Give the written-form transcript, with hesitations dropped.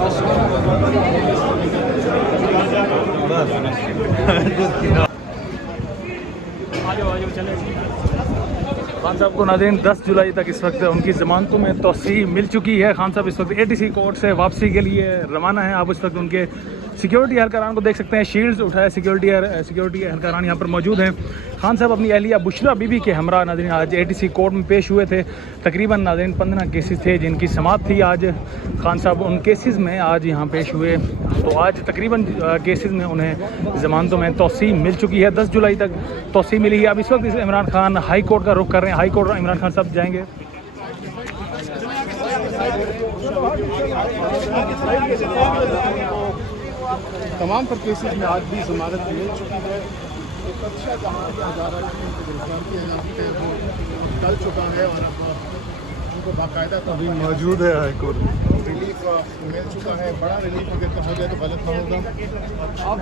खान साहब को नाज़रीन 10 जुलाई तक इस वक्त उनकी ज़मानतों में तौसीह मिल चुकी है। खान साहब इस वक्त ATC कोर्ट से वापसी के लिए रवाना है। आप इस वक्त उनके सिक्योरिटी एहलकारान को देख सकते हैं, शील्ड्स उठाए सिक्योरिटी एहलकारान यहाँ पर मौजूद हैं। खान साहब अपनी अहलिया बुशरा बीबी के हमरा नाज़रीन आज ATC कोर्ट में पेश हुए थे। तकरीबन नाज़रीन 15 केसेस थे जिनकी समाअत थी आज। खान साहब उन केसेस में आज यहाँ पेश हुए, तो आज तकरीबन केसेस में उन्हें ज़मानतों में तौसीह मिल चुकी है। 10 जुलाई तक तौसीह मिली है। अब इस वक्त इमरान खान हाई कोर्ट का रुख कर रहे हैं। हाई कोर्ट इमरान खान साहब जाएंगे। तमाम तर केसेस में आज भी जमानत मिल चुकी है। एक अच्छा जहाँ हज़ारा गिरफ्तार किया टल चुका है और अब उनको बाकायदा अभी मौजूद है हाई कोर्ट में। रिलीफ मिल चुका है, बड़ा रिलीफ अगर कहा जाए तो गलत ना होगा। अब